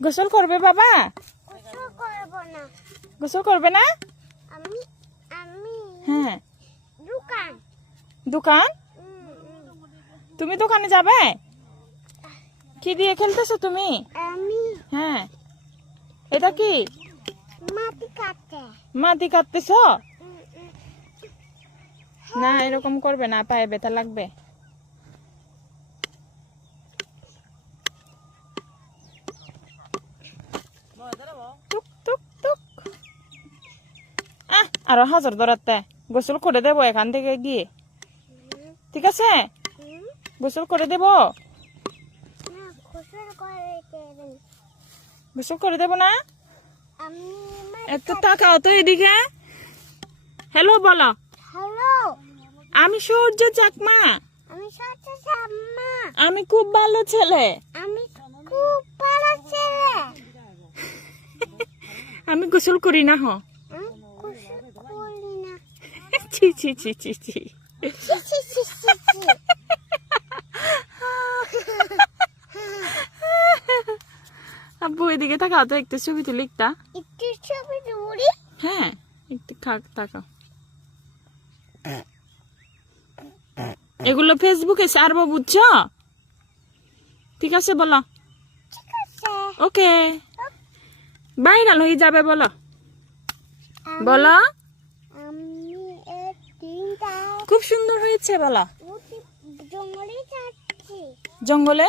গোসল করবে বাবা? গোসল করবে না? হ্যাঁ। দোকান? তুমি দোকানে যাবে? কি দিয়ে খেলতেছো তুমি? হ্যাঁ। এটা কি? মাটি কাটতেছো? না, এরকম করবে না, পায়ে ব্যথা লাগবে। টুক টুক টুক। আরো হাজার দৌড়াতে গোসল করে দেবো এখান থেকে গিয়ে, ঠিক আছে? গোসল করে দেবো? গোসল করে দেবো না? একটু তাকাও তো এদিকে। হ্যালো বলো। আমি সূর্য চাকমা। আমি খুব ভালো ছেলে। আমি গোসল করি না। হ ছি ছি ছি ছি ছি। আব্বু এদিকে তাকাও তো, একটু ছবি তুলি। হ্যাঁ, একটু তাকাও। এগুলো ফেসবুকে ছাড়বো, বুঝছো? ঠিক আছে বলো। ওকে, ভাইরাল হয়ে যাবে। বলো বলো। খুব সুন্দর হয়েছে বলো। জঙ্গলে